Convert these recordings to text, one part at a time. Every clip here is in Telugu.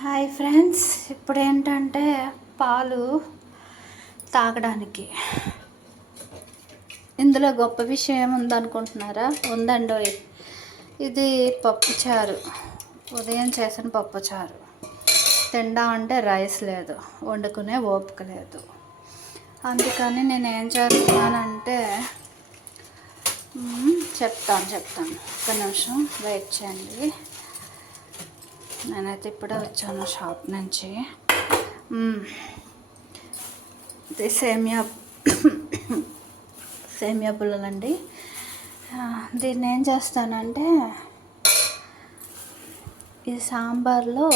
హాయ్ ఫ్రెండ్స్, ఇప్పుడు ఏంటంటే పాలు తాగడానికి. ఇందులో గొప్ప విషయం ఏముందనుకుంటున్నారా? ఉందండోయ్. ఇది పప్పుచారు, ఉదయం చేసిన పప్పుచారు. తిందామంటే రైస్ లేదు, వండుకునే ఓపిక లేదు. అందుకని నేను ఏం చేస్తున్నానంటే చెప్తాను ఒక నిమిషం వెయిట్ చేయండి. నేనైతే ఇప్పుడే వచ్చాను షాప్ నుంచి. ఇది సేమియా పుల్లలండి. దీన్ని ఏం చేస్తానంటే ఈ సాంబార్లో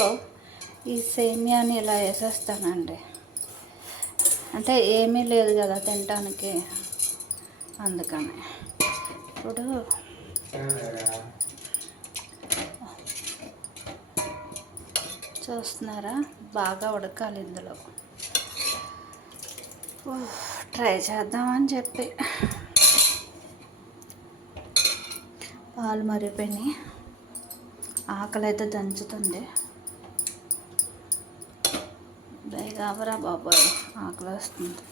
ఈ సేమియాని ఇలా వేసేస్తానండి. అంటే ఏమీ లేదు కదా తినడానికి, అందుకని. ఇప్పుడు చూస్తున్నారా, బాగా ఉడకాలి. ఇందులో ట్రై చేద్దామని చెప్పి పాలు మరిగిపోయినాయి. ఆకలి అయితే దంచుతుంది. దయగాబరా బాబాయ్, ఆకలి వస్తుంది.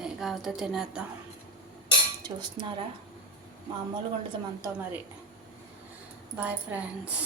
వేగావితే తినేద్దాం. చూస్తున్నారా, మామూలుగా ఉండదు మనతో మరి. Boy friends.